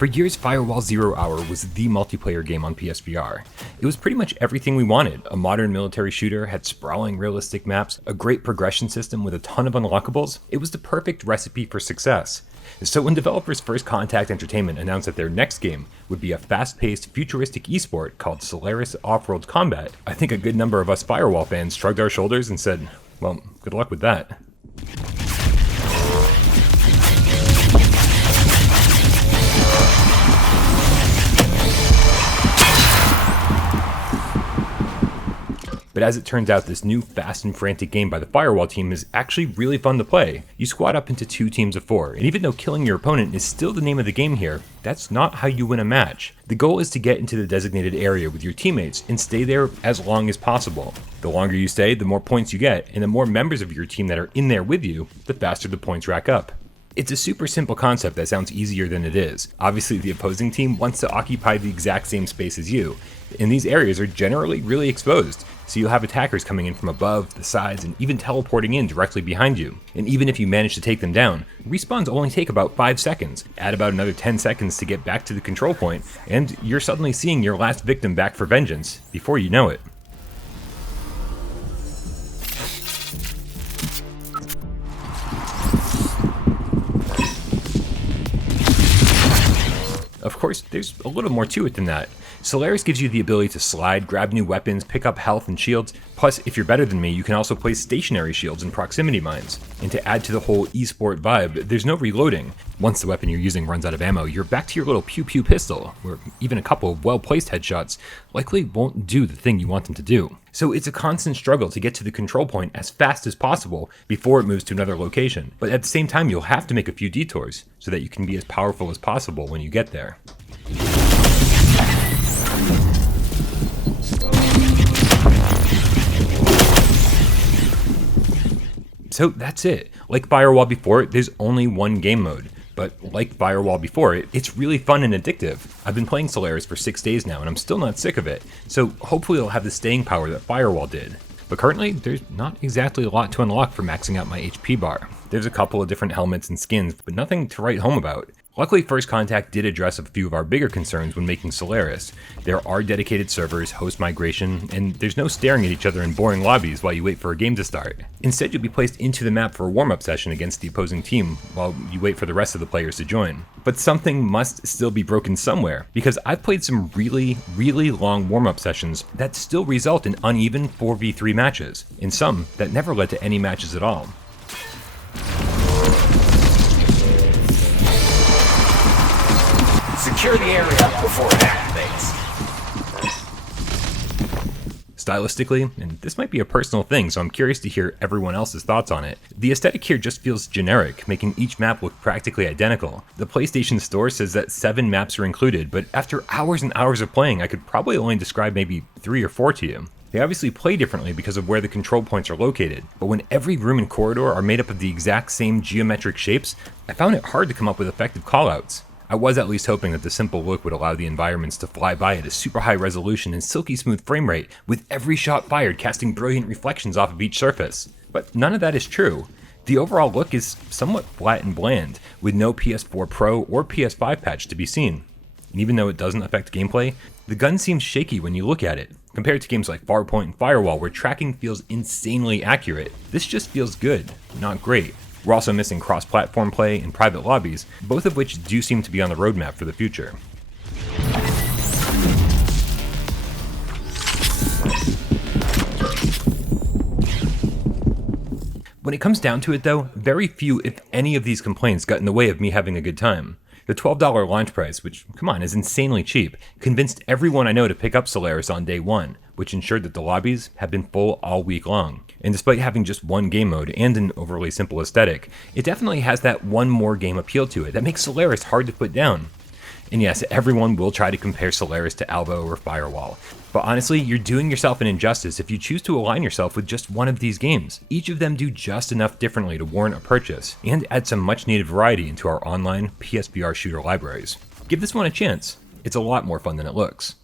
For years, Firewall Zero Hour was the multiplayer game on PSVR. It was pretty much everything we wanted. A modern military shooter, had sprawling realistic maps, a great progression system with a ton of unlockables. It was the perfect recipe for success. So when developers First Contact Entertainment announced that their next game would be a fast-paced, futuristic esport called Solaris Offworld Combat, I think a good number of us Firewall fans shrugged our shoulders and said, well, good luck with that. But as it turns out, this new fast and frantic game by the Firewall team is actually really fun to play. You squad up into 2 teams of 4, and even though killing your opponent is still the name of the game here, that's not how you win a match. The goal is to get into the designated area with your teammates and stay there as long as possible. The longer you stay, the more points you get, and the more members of your team that are in there with you, the faster the points rack up. It's a super simple concept that sounds easier than it is. Obviously, the opposing team wants to occupy the exact same space as you, and these areas are generally really exposed, so you'll have attackers coming in from above, the sides, and even teleporting in directly behind you. And even if you manage to take them down, respawns only take about 5 seconds. Add about another 10 seconds to get back to the control point, and you're suddenly seeing your last victim back for vengeance before you know it. Of course, there's a little more to it than that. Solaris gives you the ability to slide, grab new weapons, pick up health and shields, plus if you're better than me, you can also place stationary shields and proximity mines. And to add to the whole esport vibe, there's no reloading. Once the weapon you're using runs out of ammo, you're back to your little pew-pew pistol, where even a couple of well-placed headshots likely won't do the thing you want them to do. So it's a constant struggle to get to the control point as fast as possible before it moves to another location. But at the same time, you'll have to make a few detours so that you can be as powerful as possible when you get there. So that's it. Like Firewall before it, there's only one game mode. But like Firewall before it, it's really fun and addictive. I've been playing Solaris for 6 days now and I'm still not sick of it, so hopefully it'll have the staying power that Firewall did. But currently, there's not exactly a lot to unlock for maxing out my HP bar. There's a couple of different helmets and skins, but nothing to write home about. Luckily, First Contact did address a few of our bigger concerns when making Solaris. There are dedicated servers, host migration, and there's no staring at each other in boring lobbies while you wait for a game to start. Instead, you'll be placed into the map for a warm-up session against the opposing team while you wait for the rest of the players to join. But something must still be broken somewhere, because I've played some really long warm-up sessions that still result in uneven 4v3 matches, and some that never led to any matches at all. Secure the area before it activates. Stylistically, and this might be a personal thing, so I'm curious to hear everyone else's thoughts on it, the aesthetic here just feels generic, making each map look practically identical. The PlayStation Store says that 7 maps are included, but after hours and hours of playing, I could probably only describe maybe 3 or 4 to you. They obviously play differently because of where the control points are located, but when every room and corridor are made up of the exact same geometric shapes, I found it hard to come up with effective callouts. I was at least hoping that the simple look would allow the environments to fly by at a super high resolution and silky smooth frame rate, with every shot fired casting brilliant reflections off of each surface. But none of that is true. The overall look is somewhat flat and bland, with no PS4 Pro or PS5 patch to be seen. And even though it doesn't affect gameplay, the gun seems shaky when you look at it. Compared to games like Farpoint and Firewall, where tracking feels insanely accurate, this just feels good, not great. We're also missing cross-platform play and private lobbies, both of which do seem to be on the roadmap for the future. When it comes down to it though, very few, if any, of these complaints got in the way of me having a good time. The $12 launch price, which, come on, is insanely cheap, convinced everyone I know to pick up Solaris on day one, which ensured that the lobbies have been full all week long. And despite having just one game mode and an overly simple aesthetic, it definitely has that one more game appeal to it that makes Solaris hard to put down. And yes, everyone will try to compare Solaris to Alvo or Firewall, but honestly, you're doing yourself an injustice if you choose to align yourself with just one of these games. Each of them do just enough differently to warrant a purchase, and add some much needed variety into our online PSVR shooter libraries. Give this one a chance. It's a lot more fun than it looks.